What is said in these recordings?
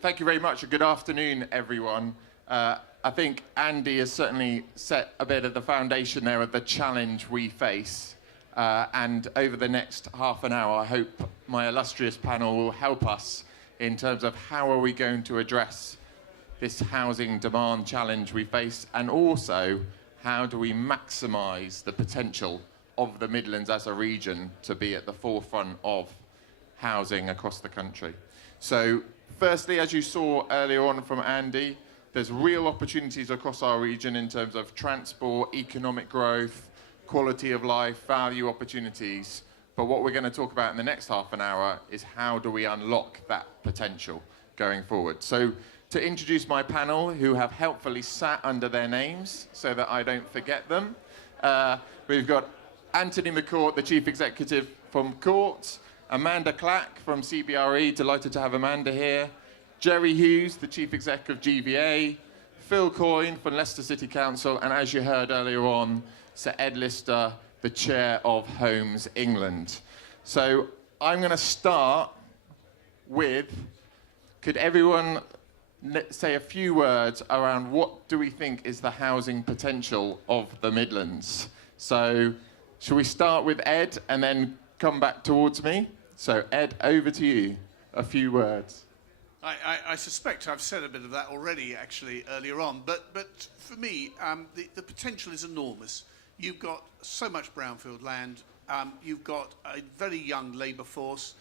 Thank you very much, and good afternoon, everyone. I think Andy has certainly set a bit of the foundation there of the challenge we face. And over the next half an hour, I hope my illustrious panel will help us in terms of how are we going to address this housing demand challenge we face, and also how do we maximise the potential of the Midlands as a region to be at the forefront of housing across the country. So, firstly, as you saw earlier on from Andy, there's real opportunities across our region in terms of transport, economic growth, quality of life, value opportunities. But what we're going to talk about in the next half an hour is how do we unlock that potential going forward. So to introduce my panel, who have helpfully sat under their names so that I don't forget them, we've got Anthony McCourt, the Chief Executive from Court, Amanda Clack from CBRE, delighted to have Amanda here, Jerry Hughes, the Chief Exec of GVA, Phil Coyne from Leicester City Council, and as you heard earlier on, Sir Ed Lister, the Chair of Homes England. So I'm going to start with, could everyone say a few words around what do we think is the housing potential of the Midlands? So shall we start with Ed and then come back towards me? So, Ed, over to you. A few words. I suspect I've said a bit of that already, actually, earlier on. But for me, the potential is enormous. You've got so much brownfield land. You've got a very young labour force.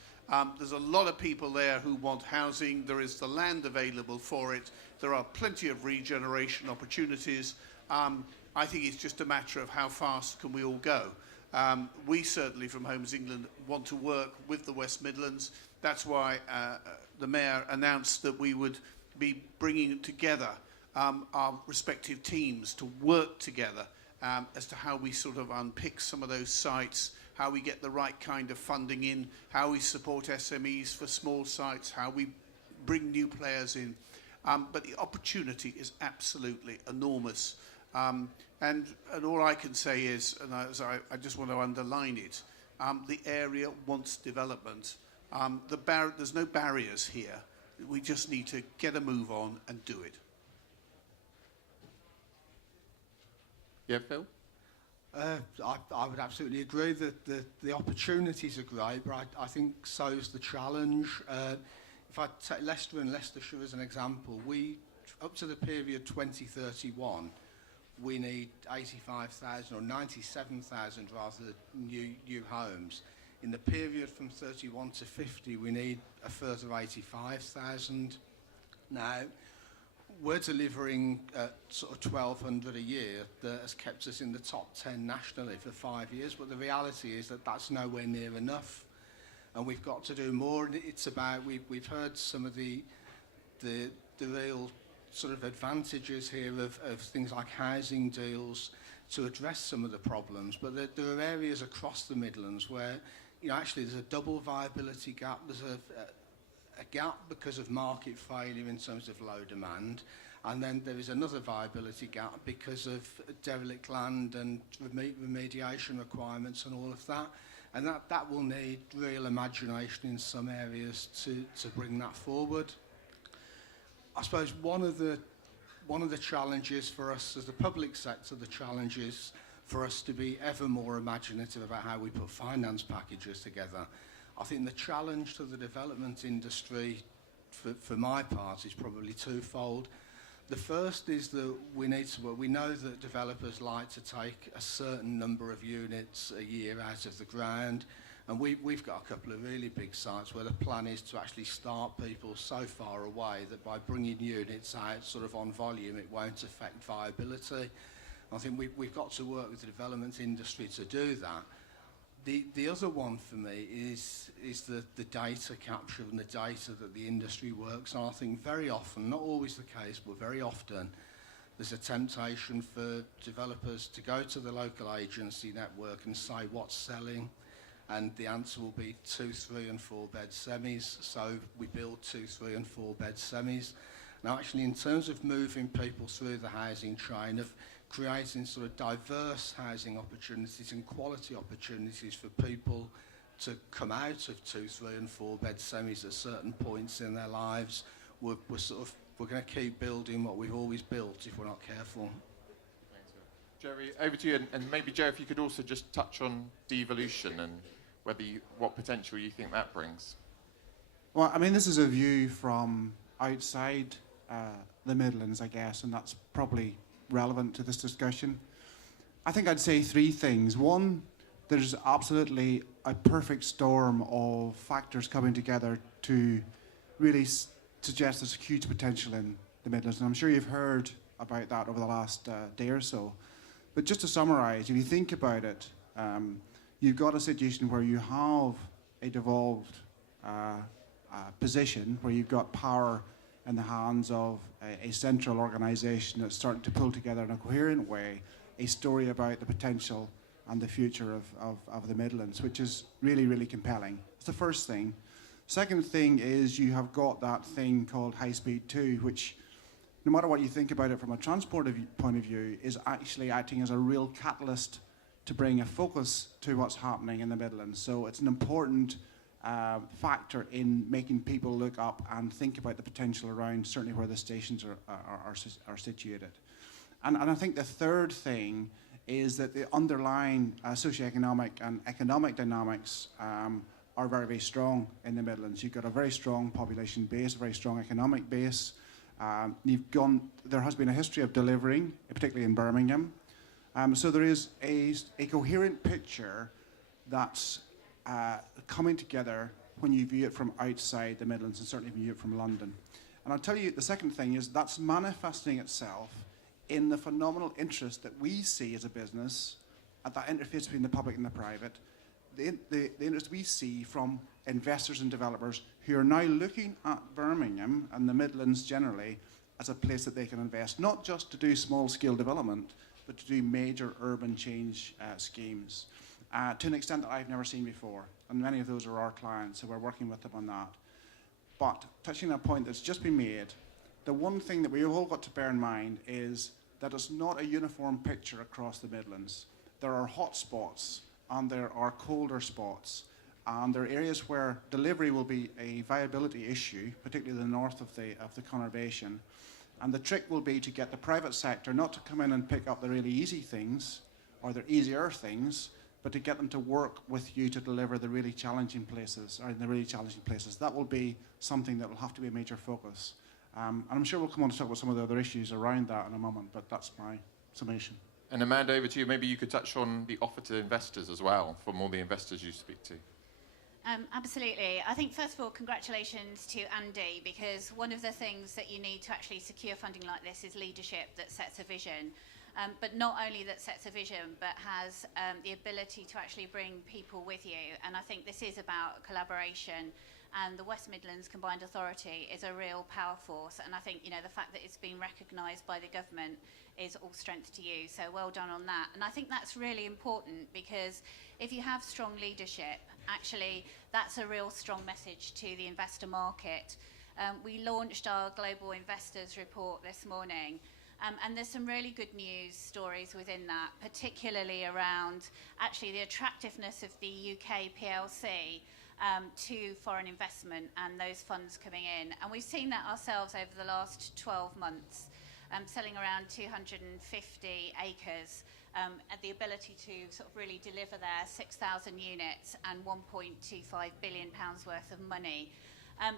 There's a lot of people there who want housing. There is the land available for it. There are plenty of regeneration opportunities. I think it's just a matter of how fast can we all go. We certainly, from Homes England, want to work with the West Midlands. That's why the Mayor announced that we would be bringing together our respective teams to work together as to how we sort of unpick some of those sites, how we get the right kind of funding in, how we support SMEs for small sites, how we bring new players in. But the opportunity is absolutely enormous. And all I can say is, and I just want to underline it, the area wants development. There's no barriers here. We just need to get a move on and do it. Yeah, Phil? I would absolutely agree that the opportunities are great, but I think so is the challenge. If I take Leicester and Leicestershire as an example, up to the period 2031, we need 85,000 or 97,000 rather new homes. In the period from 31 to 50, we need a further 85,000. Now, we're delivering sort of 1,200 a year that has kept us in the top 10 nationally for 5 years, but the reality is that that's nowhere near enough, and we've got to do more. And it's about, we've heard some of the real sort of advantages here of things like housing deals to address some of the problems, but there are areas across the Midlands where, you know, actually there's a double viability gap. There's a gap because of market failure in terms of low demand, and then there is another viability gap because of derelict land and remediation requirements and all of that, and that will need real imagination in some areas to bring that forward. I suppose one of the challenges for us as the public sector, the challenge is for us to be ever more imaginative about how we put finance packages together. I think the challenge to the development industry, for my part, is probably twofold. The first is that we know that developers like to take a certain number of units a year out of the ground, and we've got a couple of really big sites where the plan is to actually start people so far away that by bringing units out sort of on volume, it won't affect viability. I think we've got to work with the development industry to do that. The other one for me is the data capture and the data that the industry works on. I think very often, not always the case, but very often, there's a temptation for developers to go to the local agency network and say what's selling, and the answer will be 2, 3 and 4 bed semis, so we build 2, 3 and 4 bed semis. Now actually, in terms of moving people through the housing chain, of creating sort of diverse housing opportunities and quality opportunities for people to come out of 2, 3 and 4 bed semis at certain points in their lives, we're going to keep building what we've always built if we're not careful. Thanks, Will. Jerry, over to you, and maybe Joe, if you could also just touch on devolution and what potential you think that brings. Well, I mean, this is a view from outside the Midlands, I guess, and that's probably relevant to this discussion. I think I'd say three things. One, there's absolutely a perfect storm of factors coming together to really suggest there's huge potential in the Midlands, and I'm sure you've heard about that over the last day or so. But just to summarise, if you think about it, you've got a situation where you have a devolved position where you've got power in the hands of a central organisation that's starting to pull together in a coherent way a story about the potential and the future of the Midlands, which is really, really compelling. That's the first thing. Second thing is you have got that thing called High Speed 2, which, no matter what you think about it from a transport point of view, is actually acting as a real catalyst to bring a focus to what's happening in the Midlands. So it's an important factor in making people look up and think about the potential around certainly where the stations are situated. And I think the third thing is that the underlying socioeconomic and economic dynamics are very, very strong in the Midlands. You've got a very strong population base, a very strong economic base. There has been a history of delivering, particularly in Birmingham. So there is a coherent picture that's coming together when you view it from outside the Midlands, and certainly when you view it from London. And I'll tell you, the second thing is that's manifesting itself in the phenomenal interest that we see as a business at that interface between the public and the private, the interest we see from investors and developers who are now looking at Birmingham and the Midlands generally as a place that they can invest, not just to do small-scale development, but to do major urban change schemes to an extent that I've never seen before. And many of those are our clients, so we're working with them on that. But touching on a point that's just been made, the one thing that we've all got to bear in mind is that it's not a uniform picture across the Midlands. There are hot spots and there are colder spots, and there are areas where delivery will be a viability issue, particularly the north of the conurbation. And the trick will be to get the private sector not to come in and pick up the really easy things or the easier things, but to get them to work with you to deliver the really challenging places, or in the really challenging places. That will be something that will have to be a major focus. And I'm sure we'll come on to talk about some of the other issues around that in a moment, but that's my summation. And Amanda, over to you. Maybe you could touch on the offer to investors as well, from all the investors you speak to. Absolutely. I think, first of all, congratulations to Andy, because one of the things that you need to actually secure funding like this is leadership that sets a vision. But not only that sets a vision, but has the ability to actually bring people with you. And I think this is about collaboration. And the West Midlands Combined Authority is a real power force. And I think, the fact that it's been recognised by the government is all strength to you. So well done on that. And I think that's really important, because if you have strong leadership, actually, that's a real strong message to the investor market. We launched our Global Investors Report this morning. And there's some really good news stories within that, particularly around actually the attractiveness of the UK PLC to foreign investment and those funds coming in. And we've seen that ourselves over the last 12 months, selling around 250 acres, at the ability to sort of really deliver there 6,000 units and £1.25 billion worth of money.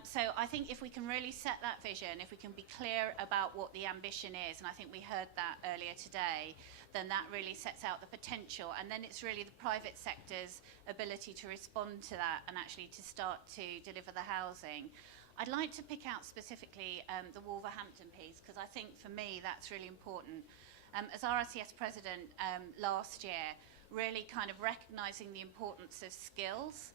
So I think if we can really set that vision, if we can be clear about what the ambition is, and I think we heard that earlier today, then that really sets out the potential. And then it's really the private sector's ability to respond to that and actually to start to deliver the housing. I'd like to pick out specifically the Wolverhampton piece, because I think for me that's really important. As RICS president last year, really kind of recognising the importance of skills.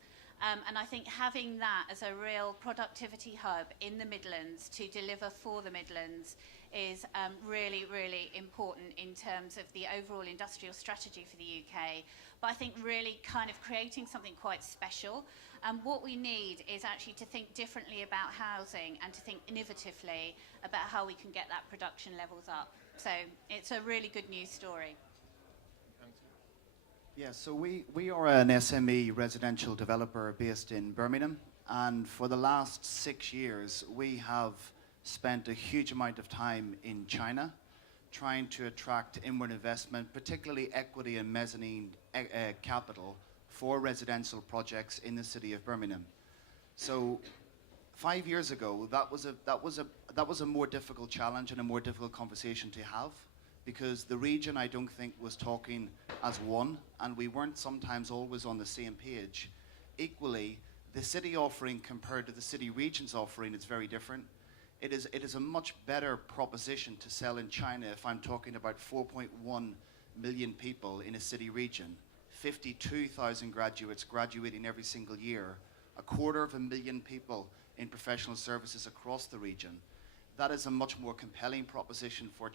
And I think having that as a real productivity hub in the Midlands to deliver for the Midlands is really, really important in terms of the overall industrial strategy for the UK. But I think really kind of creating something quite special. And what we need is actually to think differently about housing and to think innovatively about how we can get that production levels up. So it's a really good news story. Yeah, so we are an SME residential developer based in Birmingham, and for the last 6 years we have spent a huge amount of time in China trying to attract inward investment, particularly equity and mezzanine capital for residential projects in the city of Birmingham. So 5 years ago, that was a more difficult challenge and a more difficult conversation to have, because the region, I don't think, was talking as one, and we weren't sometimes always on the same page. Equally, the city offering compared to the city region's offering is very different. It is a much better proposition to sell in China if I'm talking about 4.1 million people in a city region, 52,000 graduates graduating every single year, 250,000 people in professional services across the region. That is a much more compelling proposition for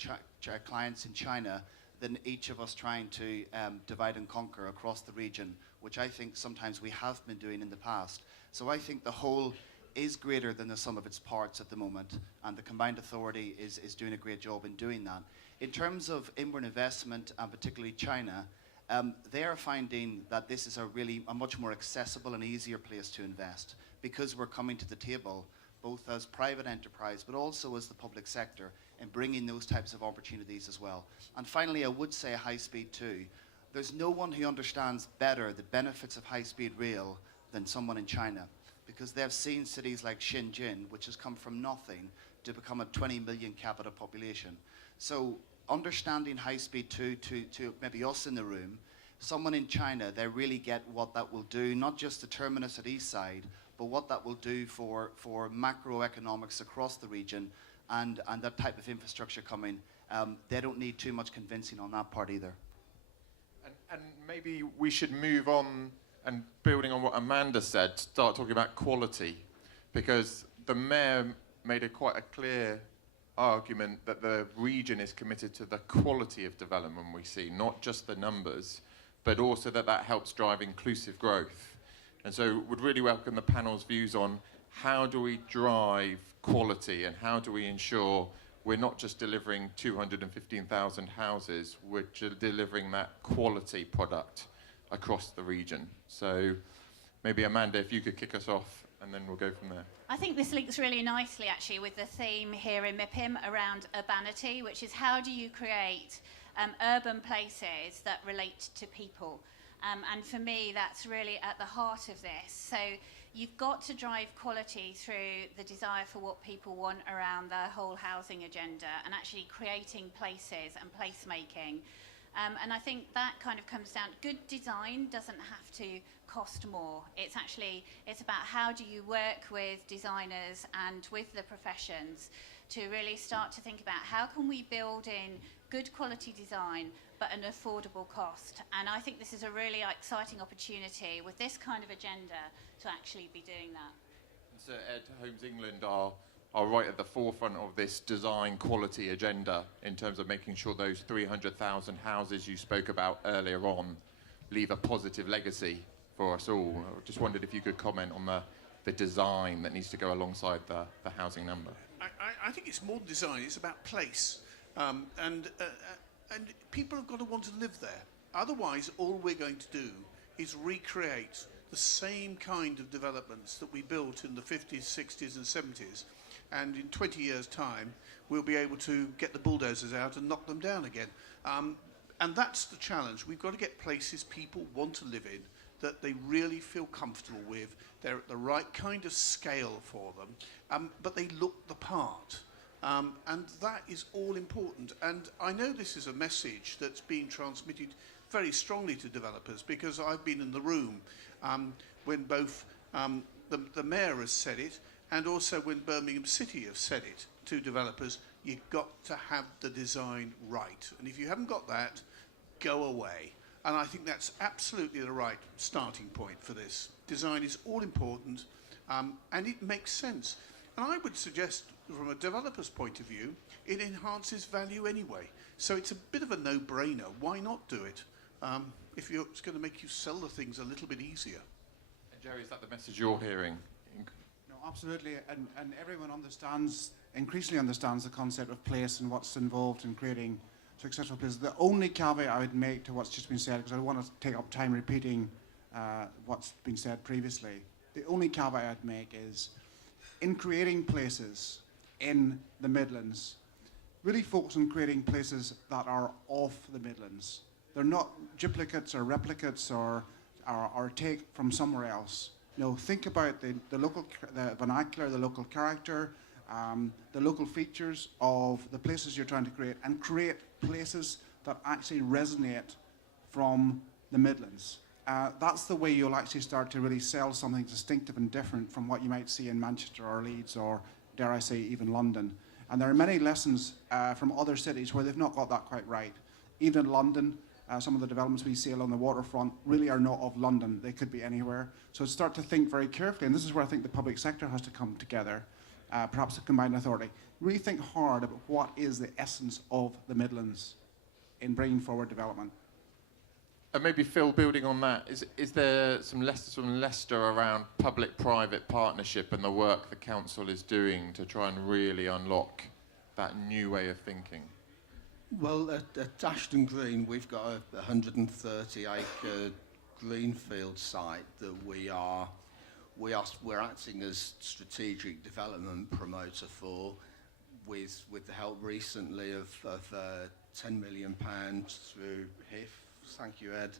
clients in China than each of us trying to divide and conquer across the region, which I think sometimes we have been doing in the past. So I think the whole is greater than the sum of its parts at the moment, and the combined authority is doing a great job in doing that. In terms of inward investment, and particularly China, they are finding that this is a much more accessible and easier place to invest, because we're coming to the table both as private enterprise but also as the public sector in bringing those types of opportunities as well. And finally, I would say high speed too. There's no one who understands better the benefits of high-speed rail than someone in China, because they've seen cities like Shenzhen, which has come from nothing to become a 20 million capita population. So understanding high-speed to maybe us in the room, someone in China, they really get what that will do, not just the terminus at East Side, but what that will do for macroeconomics across the region, and that type of infrastructure coming. They don't need too much convincing on that part either. And maybe we should move on, and building on what Amanda said, start talking about quality, because the mayor made quite a clear argument that the region is committed to the quality of development we see, not just the numbers, but also that helps drive inclusive growth. And so would really welcome the panel's views on how do we drive quality, and how do we ensure we're not just delivering 215,000 houses, we're delivering that quality product across the region. So maybe Amanda, if you could kick us off, and then we'll go from there. I think this links really nicely actually with the theme here in MIPIM around urbanity, which is how do you create urban places that relate to people. And for me, that's really at the heart of this. So you've got to drive quality through the desire for what people want around the whole housing agenda, and actually creating places and placemaking. And I think that kind of comes down, good design doesn't have to cost more. It's about how do you work with designers and with the professions to really start to think about how can we build in good quality design but an affordable cost. And I think this is a really exciting opportunity with this kind of agenda to actually be doing that. So Ed, Homes England are right at the forefront of this design quality agenda in terms of making sure those 300,000 houses you spoke about earlier on leave a positive legacy for us all. I just wondered if you could comment on the design that needs to go alongside the housing number. I think it's more than design, it's about place. And people have got to want to live there. Otherwise, all we're going to do is recreate the same kind of developments that we built in the 50s, 60s and 70s. And in 20 years' time, we'll be able to get the bulldozers out and knock them down again. And that's the challenge. We've got to get places people want to live in, that they really feel comfortable with. They're at the right kind of scale for them, but they look the part. And that is all important. And I know this is a message that's being transmitted very strongly to developers, because I've been in the room when both the mayor has said it, and also when Birmingham City have said it to developers. You've got to have the design right. And if you haven't got that, go away. And I think that's absolutely the right starting point for this. Design is all important, and it makes sense. And I would suggest, from a developer's point of view, it enhances value anyway. So it's a bit of a no-brainer. Why not do it? If it's going to make you sell the things a little bit easier. And Jerry, is that the message you're hearing? No, absolutely. And everyone increasingly understands the concept of place and what's involved in creating successful places. The only caveat I would make to what's just been said, because I don't want to take up time repeating what's been said previously, the only caveat I'd make is, in creating places, in the Midlands, really focus on creating places that are off the Midlands. They're not duplicates or replicates or take from somewhere else. You know, think about the vernacular, the local character, the local features of the places you're trying to create, and create places that actually resonate from the Midlands. That's the way you'll actually start to really sell something distinctive and different from what you might see in Manchester or Leeds or, dare I say, even London. And there are many lessons from other cities where they've not got that quite right. Even in London, some of the developments we see along the waterfront really are not of London. They could be anywhere. So start to think very carefully, and this is where I think the public sector has to come together, perhaps a combined authority. Really think hard about what is the essence of the Midlands in bringing forward development. And maybe Phil, building on that, is there some lessons from Leicester around public-private partnership and the work the council is doing to try and really unlock that new way of thinking? Well, at Ashton Green, we've got a 130-acre greenfield site that we're acting as strategic development promoter for, with the help recently of £10 million through HIF. Thank you, Ed,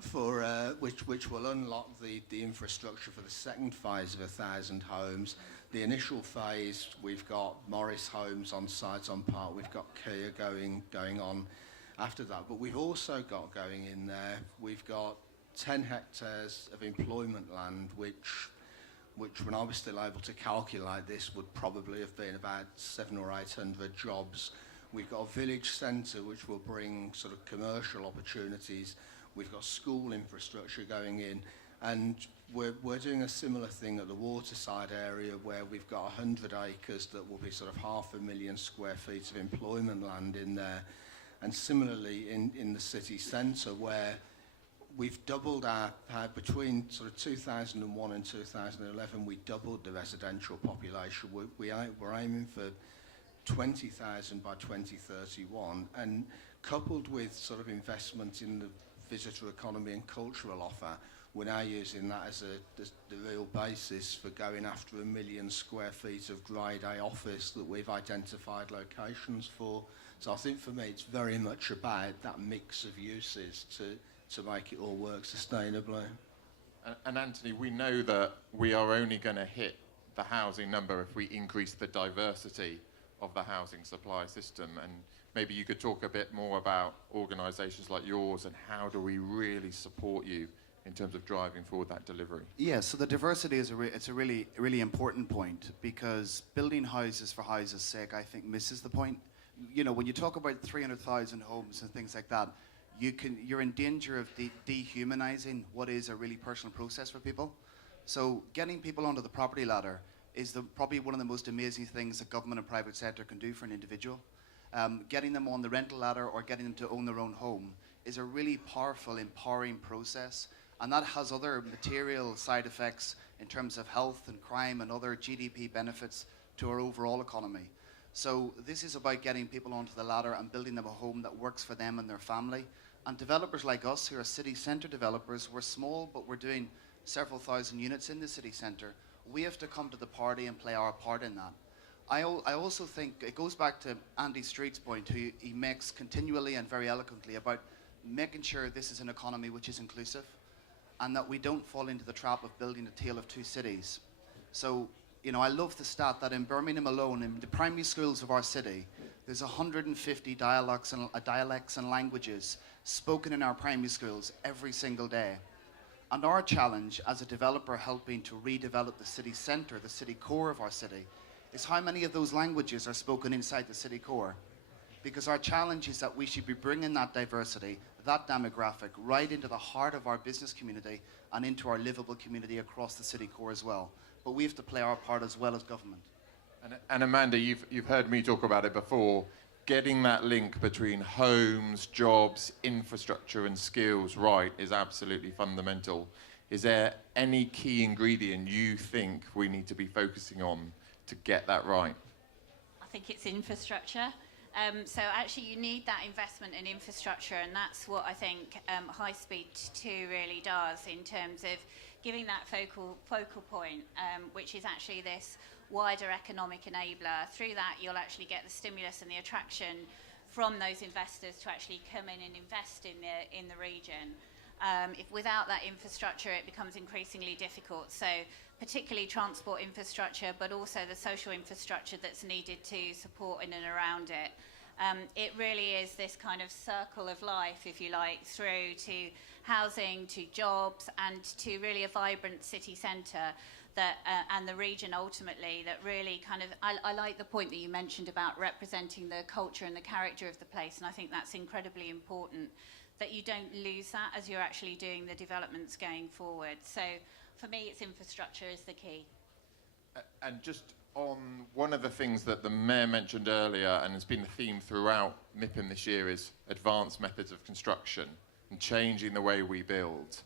for which will unlock the infrastructure for the second phase of 1,000 homes. The initial phase, we've got Morris Homes on site on part. We've got Kia going on after that. But we've also got going in there, we've got 10 hectares of employment land, which when I was still able to calculate this would probably have been about 700 or 800 jobs. We've got a village centre which will bring sort of commercial opportunities. We've got school infrastructure going in, and we're doing a similar thing at the waterside area where we've got 100 acres that will be sort of 500,000 square feet of employment land in there. And similarly in the city centre, where we've doubled our between sort of 2001 and 2011, we doubled the residential population. We're aiming for 20,000 by 2031, and coupled with sort of investment in the visitor economy and cultural offer, we're now using that as the real basis for going after 1 million square feet of grade A office that we've identified locations for. So I think for me it's very much about that mix of uses to make it all work sustainably. And Anthony, we know that we are only going to hit the housing number if we increase the diversity of the housing supply system. And maybe you could talk a bit more about organisations like yours and how do we really support you in terms of driving forward that delivery? Yeah, so the diversity is it's a really important point, because building houses for houses' sake, I think, misses the point. You know, when you talk about 300,000 homes and things like that, you're in danger of dehumanizing what is a really personal process for people. So getting people onto the property ladder is probably one of the most amazing things that government and private sector can do for an individual. Getting them on the rental ladder or getting them to own their own home is a really powerful, empowering process, and that has other material side effects in terms of health and crime and other GDP benefits to our overall economy. So this is about getting people onto the ladder and building them a home that works for them and their family. And developers like us, who are city centre developers, we're small, but we're doing several thousand units in the city centre. We have to come to the party and play our part in that. I also think it goes back to Andy Street's point, who he makes continually and very eloquently about making sure this is an economy which is inclusive, and that we don't fall into the trap of building a tale of two cities. So, you know, I love the stat that in Birmingham alone, in the primary schools of our city, there's 150 dialects and languages spoken in our primary schools every single day. And our challenge as a developer helping to redevelop the city centre, the city core of our city, is how many of those languages are spoken inside the city core. Because our challenge is that we should be bringing that diversity, that demographic, right into the heart of our business community and into our livable community across the city core as well. But we have to play our part as well as government. And Amanda, you've heard me talk about it before. Getting that link between homes, jobs, infrastructure and skills right is absolutely fundamental. Is there any key ingredient you think we need to be focusing on to get that right? I think it's infrastructure. So actually you need that investment in infrastructure, and that's what I think High Speed 2 really does in terms of giving that focal point, which is actually this wider economic enabler. Through that, you'll actually get the stimulus and the attraction from those investors to actually come in and invest in the region. If without that infrastructure, it becomes increasingly difficult. So particularly transport infrastructure, but also the social infrastructure that's needed to support in and around it. It really is this kind of circle of life, if you like, through to housing, to jobs, and to really a vibrant city centre that, and the region ultimately, that really kind of, I like the point that you mentioned about representing the culture and the character of the place, and I think that's incredibly important, that you don't lose that as you're actually doing the developments going forward. So for me, it's infrastructure is the key. And just on one of the things that the Mayor mentioned earlier, and has been the theme throughout MIPIM this year, is advanced methods of construction and changing the way we build.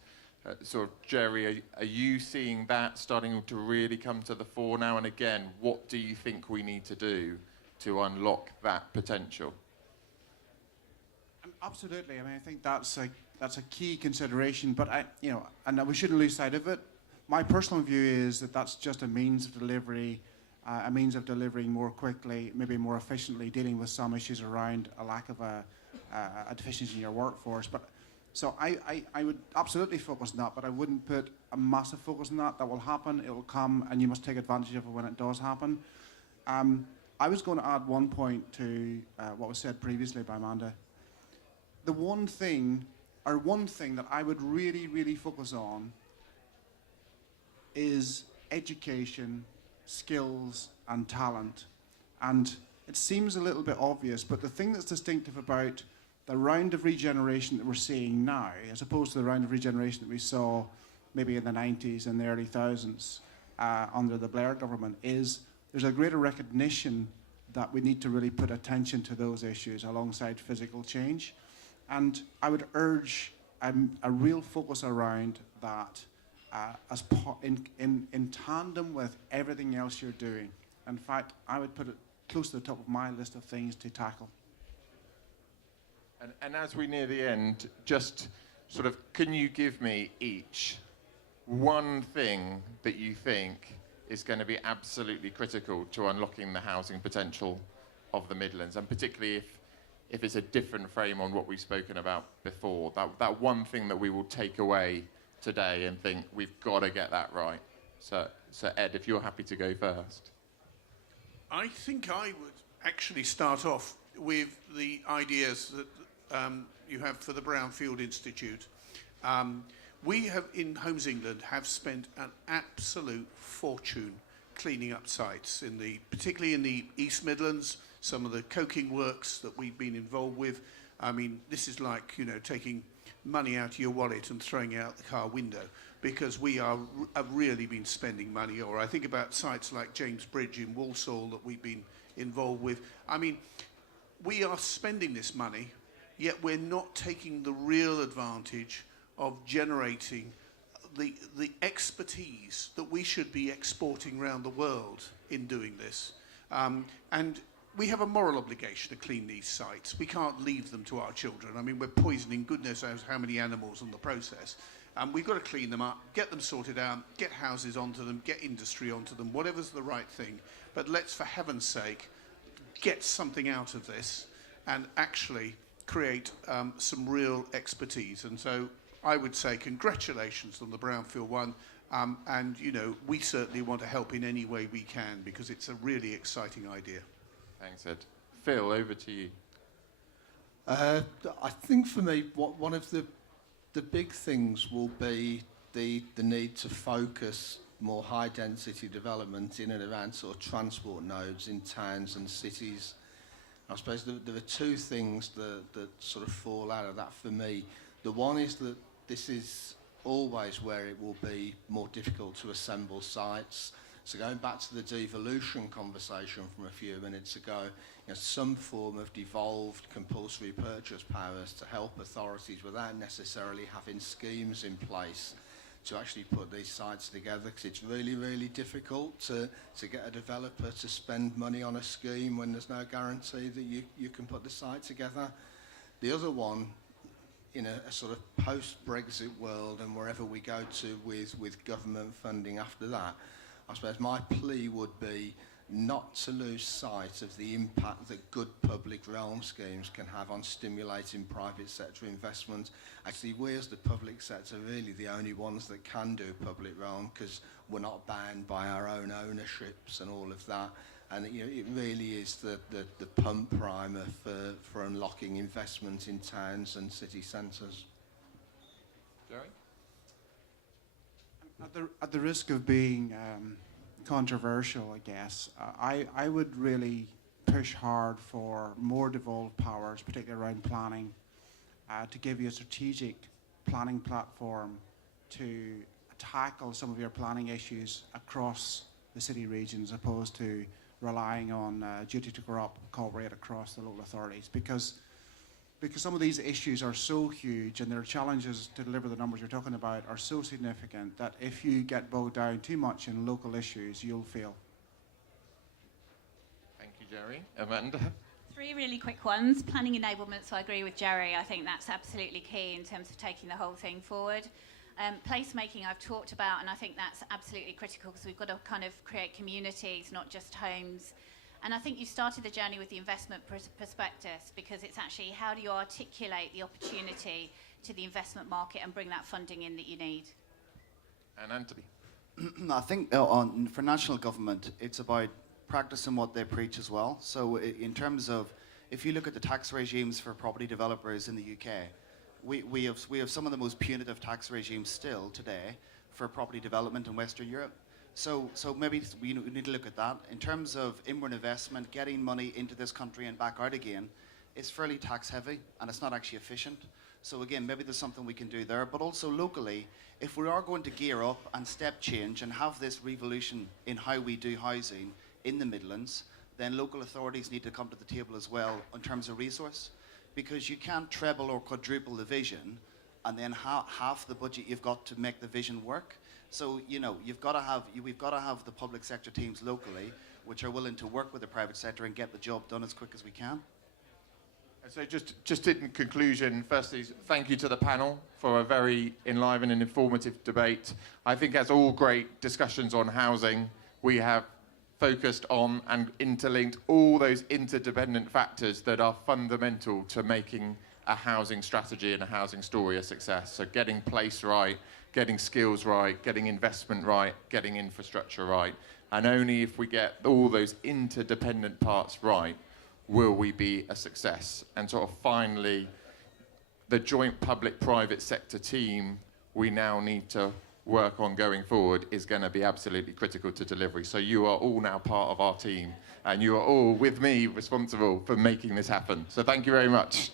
Sort of, Jerry, are you seeing that starting to really come to the fore now? And again, what do you think we need to do to unlock that potential? Absolutely. I mean, I think that's a key consideration. But and we shouldn't lose sight of it. My personal view is that that's just a means of delivery, a means of delivering more quickly, maybe more efficiently, dealing with some issues around a lack of a deficiency in your workforce. But so I would absolutely focus on that, but I wouldn't put a massive focus on that. That will happen. It will come, and you must take advantage of it when it does happen. I was going to add one point to what was said previously by Amanda. The one thing that I would really, really focus on is education, skills, and talent. And it seems a little bit obvious, but the thing that's distinctive about the round of regeneration that we're seeing now, as opposed to the round of regeneration that we saw maybe in the 90s and the early thousands under the Blair government, is there's a greater recognition that we need to really put attention to those issues alongside physical change. And I would urge a real focus around that in tandem with everything else you're doing. In fact, I would put it close to the top of my list of things to tackle. And as we near the end, just sort of, can you give me each one thing that you think is going to be absolutely critical to unlocking the housing potential of the Midlands, and particularly if it's a different frame on what we've spoken about before, that one thing that we will take away today and think we've got to get that right. So Ed, if you're happy to go first. I think I would actually start off with the ideas that you have for the Brownfield Institute. We have, in Homes England, have spent an absolute fortune cleaning up sites, particularly in the East Midlands, some of the coking works that we've been involved with. I mean, this is like, taking money out of your wallet and throwing it out the car window, because we have really been spending money. Or I think about sites like James Bridge in Walsall that we've been involved with. I mean, we are spending this money, yet we're not taking the real advantage of generating the expertise that we should be exporting around the world in doing this. And we have a moral obligation to clean these sites. We can't leave them to our children. I mean, we're poisoning goodness knows how many animals in the process. We've got to clean them up, get them sorted out, get houses onto them, get industry onto them, whatever's the right thing. But let's, for heaven's sake, get something out of this and actually create some real expertise. And so I would say congratulations on the Brownfield one. And, we certainly want to help in any way we can, because it's a really exciting idea. Thanks, Ed. Phil, over to you. I think for me, one of the big things will be the need to focus more high-density development in and around sort of transport nodes in towns and cities. I suppose there are two things that sort of fall out of that for me. The one is that this is always where it will be more difficult to assemble sites. So going back to the devolution conversation from a few minutes ago, some form of devolved compulsory purchase powers to help authorities without necessarily having schemes in place to actually put these sites together, because it's really, really difficult to get a developer to spend money on a scheme when there's no guarantee that you can put the site together. The other one, in a sort of post-Brexit world and wherever we go to with government funding after that, I suppose my plea would be not to lose sight of the impact that good public realm schemes can have on stimulating private sector investment. Actually, we as the public sector are really the only ones that can do public realm, because we're not bound by our own ownerships and all of that. And it really is the pump primer for unlocking investment in towns and city centres. Jerry? At the risk of being controversial, I guess, I would really push hard for more devolved powers, particularly around planning, to give you a strategic planning platform to tackle some of your planning issues across the city region, as opposed to relying on duty to cooperate across the local authorities, because some of these issues are so huge and their challenges to deliver the numbers you're talking about are so significant that if you get bogged down too much in local issues, you'll fail. Thank you, Jerry. Amanda? 3 really quick ones. Planning enablement, so I agree with Jerry. I think that's absolutely key in terms of taking the whole thing forward. Placemaking I've talked about, and I think that's absolutely critical, because we've got to kind of create communities, not just homes. And I think you started the journey with the investment prospectus, because it's actually how do you articulate the opportunity to the investment market and bring that funding in that you need. And Anthony? I think for national government, it's about practicing what they preach as well. So in terms of, if you look at the tax regimes for property developers in the UK, we have some of the most punitive tax regimes still today for property development in Western Europe. So maybe we need to look at that. In terms of inward investment, getting money into this country and back out again, it's fairly tax heavy and it's not actually efficient. So again, maybe there's something we can do there. But also locally, if we are going to gear up and step change and have this revolution in how we do housing in the Midlands, then local authorities need to come to the table as well in terms of resource. Because you can't treble or quadruple the vision and then half the budget you've got to make the vision work. So, we've got to have the public sector teams locally which are willing to work with the private sector and get the job done as quick as we can. So just in conclusion, firstly, thank you to the panel for a very enlivening and informative debate. I think, as all great discussions on housing, we have focused on and interlinked all those interdependent factors that are fundamental to making a housing strategy and a housing story a success. So getting place right, getting skills right, getting investment right, getting infrastructure right. And only if we get all those interdependent parts right will we be a success. And sort of finally, the joint public-private sector team we now need to work on going forward is going to be absolutely critical to delivery. So you are all now part of our team, and you are all, with me, responsible for making this happen. So thank you very much.